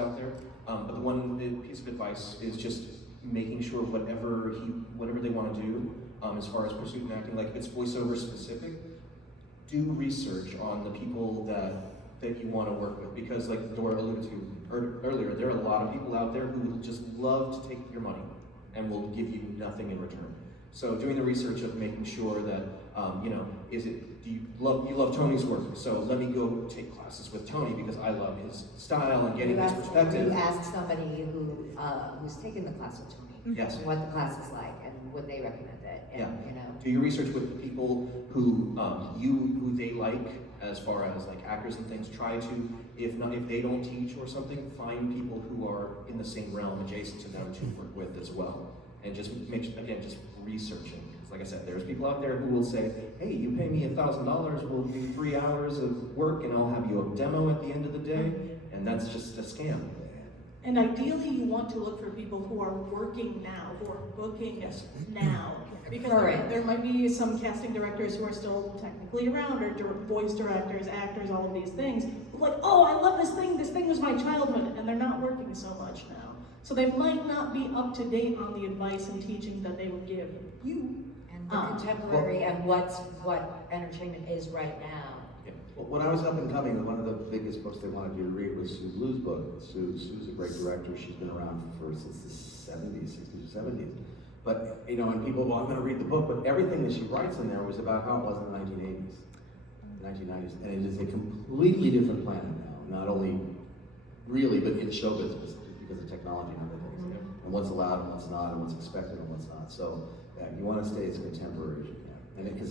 out there. But the one piece of advice is just making sure whatever they want to do, as far as pursuit and acting, like if it's voiceover specific, do research on the people that you want to work with, because like Dorah alluded to earlier, there are a lot of people out there who will just love to take your money and will give you nothing in return. So doing the research of making sure that, do you love Tony's work, so let me go take classes with Tony because I love his style and getting his perspective. You ask somebody who's taken the class with Tony, yes, what the class is like, and would they recommend it? And, yeah. Do your research with people who they like, as far as like actors and things. Try to, if they don't teach or something, find people who are in the same realm adjacent to them to work with as well. And just just researching. Because like I said, there's people out there who will say, hey, you pay me $1,000, we'll do 3 hours of work and I'll have you a demo at the end of the day. And that's just a scam. And ideally, you want to look for people who are working now, who are booking now. Because there might be some casting directors who are still technically around, or voice directors, actors, all of these things. Like, oh, I love this thing was my childhood, and they're not working so much now. So they might not be up to date on the advice and teaching that they would give you. And the contemporary and what entertainment is right now. Yeah. Well, when I was up and coming, one of the biggest books they wanted you to read was Sue Blue's book. Sue's a great director. She's been around since the 60s or 70s. But, and people, well, I'm going to read the book, but everything that she writes in there was about how it was in the 1980s, 1990s. And it is a completely different planet now, not only really, but in show business, because of technology and other things. And what's allowed and what's not, and what's expected and what's not. So, yeah, you want to stay as contemporary as you can. And